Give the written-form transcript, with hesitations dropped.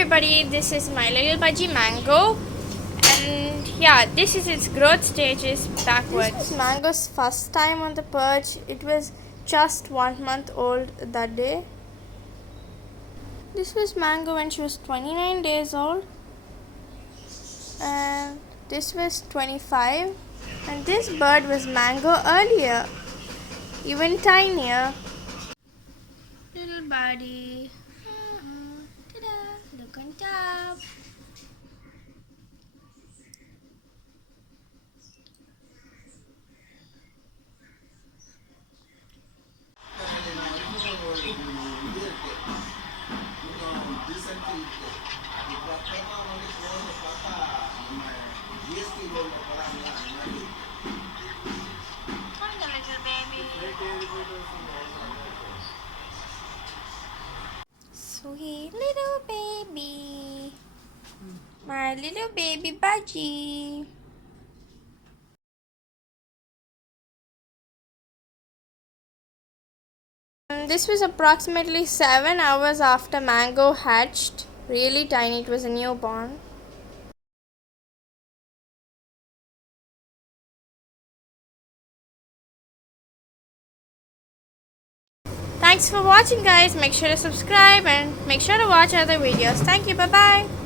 everybody, this is my little budgie mango, and yeah, this is its growth stages backwards. This was Mango's first time on the perch. It was just 1 month old that day. This was Mango when she was 29 days old, and this was 25, and this bird was Mango earlier, even tinier. Little buddy. Ta-da! Look on top. Sweet little baby. My little baby budgie. This was approximately 7 hours after Mango hatched. Really tiny, it was a newborn. Thanks for watching, guys. Make sure to subscribe and make sure to watch other videos. Thank you. Bye bye.